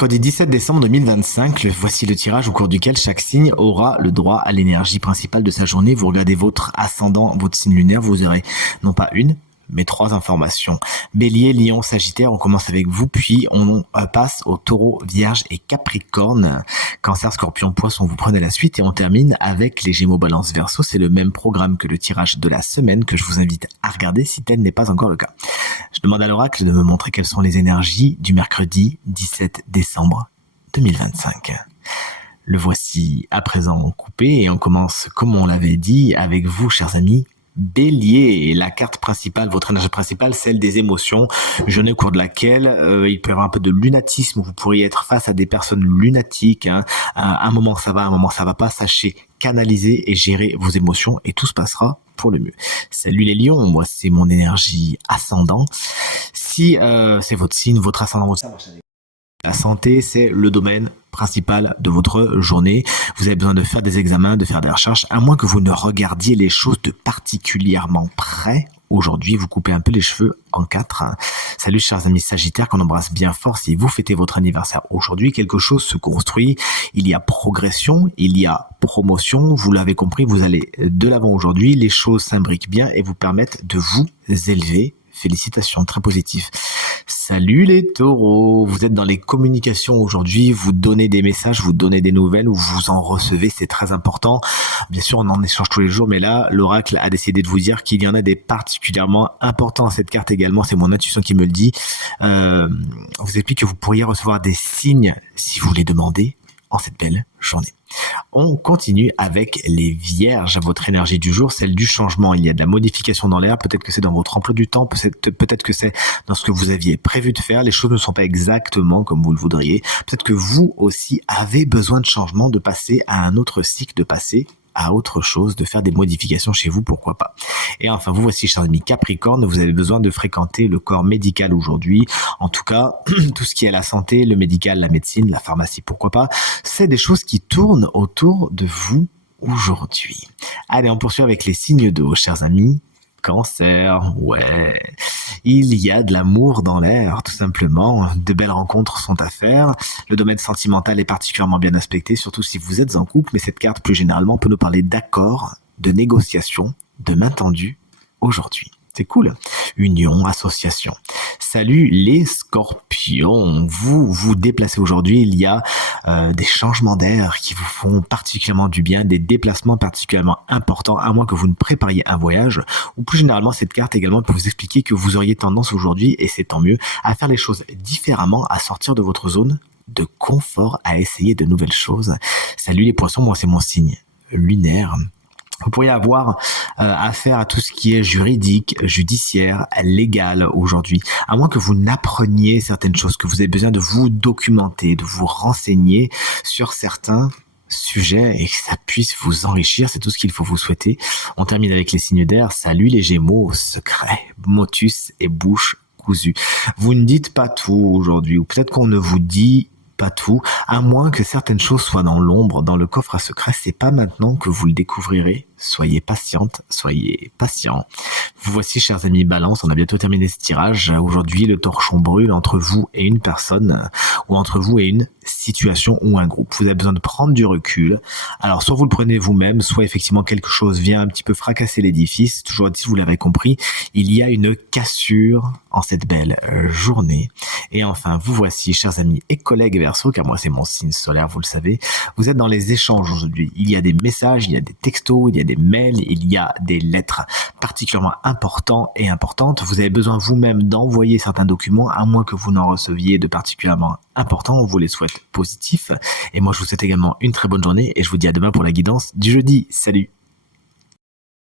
Mercredi 17 décembre 2025, voici le tirage au cours duquel chaque signe aura le droit à l'énergie principale de sa journée. Vous regardez votre ascendant, votre signe lunaire, vous aurez non pas une, mais 3 informations. Bélier, Lion, Sagittaire, on commence avec vous, puis on passe au Taureau, Vierge et Capricorne. Cancer, Scorpion, Poisson, vous prenez la suite et on termine avec les Gémeaux, Balance, Verseau. C'est le même programme que le tirage de la semaine que je vous invite à regarder si tel n'est pas encore le cas. Je demande à l'oracle de me montrer quelles sont les énergies du mercredi 17 décembre 2025. Le voici à présent coupé et on commence, comme on l'avait dit, avec vous, chers amis, Bélier. La carte principale, votre énergie principale, celle des émotions, journée au cours de laquelle il peut y avoir un peu de lunatisme, vous pourriez être face à des personnes lunatiques, hein. Un moment ça va, un moment ça va pas, sachez canaliser et gérer vos émotions et tout se passera pour le mieux. Salut les lions, moi c'est mon énergie ascendant. Si c'est votre signe, votre ascendant, votre la santé, c'est le domaine principal de votre journée. Vous avez besoin de faire des examens, de faire des recherches, à moins que vous ne regardiez les choses de particulièrement près. Aujourd'hui, vous coupez un peu les cheveux en 4. Salut chers amis Sagittaires qu'on embrasse bien fort. Si vous fêtez votre anniversaire aujourd'hui, quelque chose se construit. Il y a progression, il y a promotion. Vous l'avez compris, vous allez de l'avant aujourd'hui. Les choses s'imbriquent bien et vous permettent de vous élever. Félicitations, très positif. Salut les taureaux, vous êtes dans les communications aujourd'hui, vous donnez des messages, vous donnez des nouvelles ou vous en recevez, c'est très important. Bien sûr, on en échange tous les jours, mais là, l'oracle a décidé de vous dire qu'il y en a des particulièrement importants. Cette carte également, c'est mon intuition qui me le dit. Vous explique que vous pourriez recevoir des signes si vous les demandez en cette belle journée. On continue avec les vierges. Votre énergie du jour, celle du changement. Il y a de la modification dans l'air. Peut-être que c'est dans votre emploi du temps. Peut-être que c'est dans ce que vous aviez prévu de faire. Les choses ne sont pas exactement comme vous le voudriez. Peut-être que vous aussi avez besoin de changement, de passer à un autre cycle, de passer à autre chose, de faire des modifications chez vous, pourquoi pas. Et enfin, vous voici, chers amis Capricorne, vous avez besoin de fréquenter le corps médical aujourd'hui. En tout cas, tout ce qui est la santé, le médical, la médecine, la pharmacie, pourquoi pas. C'est des choses qui tournent autour de vous aujourd'hui. Allez, on poursuit avec les signes d'eau, chers amis. Cancer, ouais, il y a de l'amour dans l'air, tout simplement. De belles rencontres sont à faire. Le domaine sentimental est particulièrement bien aspecté, surtout si vous êtes en couple, mais cette carte, plus généralement, peut nous parler d'accords, de négociations, de main tendue aujourd'hui. C'est cool. Union, association. Salut les scorpions. Vous vous déplacez aujourd'hui. Il y a des changements d'air qui vous font particulièrement du bien, des déplacements particulièrement importants, à moins que vous ne prépariez un voyage. Ou plus généralement, cette carte également peut vous expliquer que vous auriez tendance aujourd'hui, et c'est tant mieux, à faire les choses différemment, à sortir de votre zone de confort, à essayer de nouvelles choses. Salut les poissons, moi c'est mon signe lunaire. Vous pourriez avoir affaire à tout ce qui est juridique, judiciaire, légal aujourd'hui. À moins que vous n'appreniez certaines choses, que vous avez besoin de vous documenter, de vous renseigner sur certains sujets et que ça puisse vous enrichir, c'est tout ce qu'il faut vous souhaiter. On termine avec les signes d'air. Salut les Gémeaux, secret, motus et bouche cousue. Vous ne dites pas tout aujourd'hui, ou peut-être qu'on ne vous dit pas tout, à moins que certaines choses soient dans l'ombre, dans le coffre à secret. C'est pas maintenant que vous le découvrirez. Soyez patiente, soyez patient. Vous voici, chers amis Balance, on a bientôt terminé ce tirage. Aujourd'hui, le torchon brûle entre vous et une personne, ou entre vous et une situation ou un groupe. Vous avez besoin de prendre du recul. Alors, soit vous le prenez vous-même, soit effectivement quelque chose vient un petit peu fracasser l'édifice. Toujours si vous l'avez compris, il y a une cassure en cette belle journée. Et enfin, vous voici, chers amis et collègues Verseau, car moi c'est mon signe solaire, vous le savez. Vous êtes dans les échanges aujourd'hui. Il y a des messages, il y a des textos, il y a des mails, il y a des lettres particulièrement importantes et importantes. Vous avez besoin vous-même d'envoyer certains documents, à moins que vous n'en receviez de particulièrement importants. On vous les souhaite positifs. Et moi, je vous souhaite également une très bonne journée et je vous dis à demain pour la guidance du jeudi. Salut!